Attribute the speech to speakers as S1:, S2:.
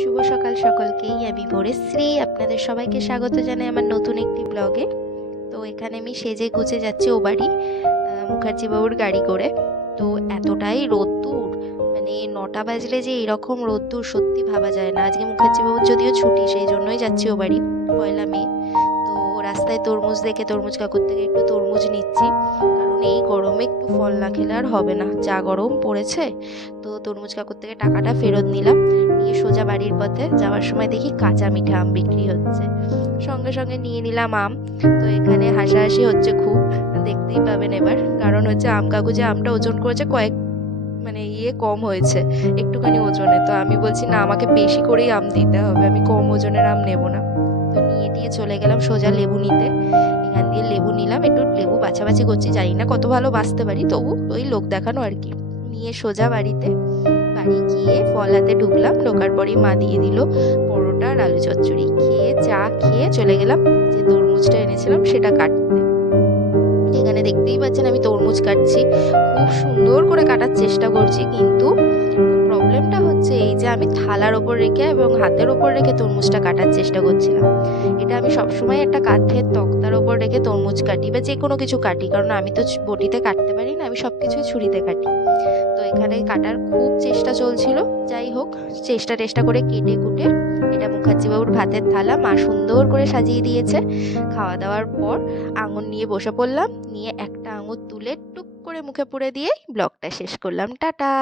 S1: শুভ সকাল সকলকেই। আমি ভোরেশ্রী, আপনাদের সবাইকে স্বাগত জানাই আমার নতুন একটি ব্লগে। তো এখানে আমি সেজে গুছে যাচ্ছি ও বাড়ি মুখার্জি বাবুর গাড়ি করে। তো এতটাই রোদ্দুর মানে নটা বাজলে যে এরকম রোদ্দুর, সত্যি ভাবা যায় না। আজকে মুখার্জি বাবুর যদিও ছুটি, সেই জন্যই যাচ্ছি ও বাড়ি, পয়লা মে। তো রাস্তায় তরমুজ দেখে তরমুজ কাকুর থেকে একটু তরমুজ নিচ্ছি। কারণ এই গরমে একটু ফল না খেলে আর হবে না। যা গরম পড়েছে, তো তরমুজ কাকুর থেকে টাকাটা ফেরত নিলাম। নিয়ে সোজা বাড়ির পথে যাওয়ার সময় দেখি কাঁচা মিঠা আম বিক্রি হচ্ছে। সঙ্গে সঙ্গে নিয়ে নিলাম আম। তো এখানে হাসাহাসি হচ্ছে খুব, দেখতেই পাবেন এবার। কারণ হচ্ছে আম কাকু যে আমটা ওজন করেছে কয়েক মানে ইয়ে কম হয়েছে, একটুখানি ওজনে। তো আমি বলছি, না, আমাকে বেশি করেই আম দিতে হবে, আমি কম ওজনের আম নেব না। তো নিয়ে দিয়ে চলে গেলাম সোজা লেবু নিতে। এখান দিয়ে লেবু বাছাবাছি করছি, জানি না কত ভালো বাঁচতে পারি, তবু ওই লোক দেখানো আর কি। নিয়ে সোজা বাড়িতে, বাড়ি গিয়ে ফল হাতে ঢুকলাম, ঢোকার পরেই মা দিয়ে দিল পরোটা আর আলু চচ্চড়ি। খেয়ে, চা খেয়ে চলে গেলাম, যে তরমুজটা এনেছিলাম সেটা কাটতে। এখানে দেখতেই পাচ্ছেন আমি তরমুজ কাটছি। খুব সুন্দর করে কাটার চেষ্টা করছি, কিন্তু প্রবলেমটা হচ্ছে এই যে আমি থালার ওপর রেখে এবং হাতের ওপর রেখে তরমুজটা কাটার চেষ্টা করছিলাম। এটা আমি সবসময় একটা কাঠের তক্তার ওপর রেখে তরমুজ কাটি বা যে কোনো কিছু কাটি, কারণ আমি তো বটিতে কাটতে পারি না, আমি সব কিছুই ছুরিতে কাটি। তো এখানে কাটার খুব চেষ্টা চলছিল, যাই হোক, চেষ্টা টেষ্টা করে কেটে কুটে এটা মুখার্জি বাবুর ভাতের থালা, মা সুন্দর করে সাজিয়ে দিয়েছে। খাওয়া দাওয়ার পর আঙুর নিয়ে বসে পড়লাম, নিয়ে একটা আঙুর তুলে টুক করে মুখে পুড়ে দিয়ে ব্লগটা শেষ করলাম। টাটা!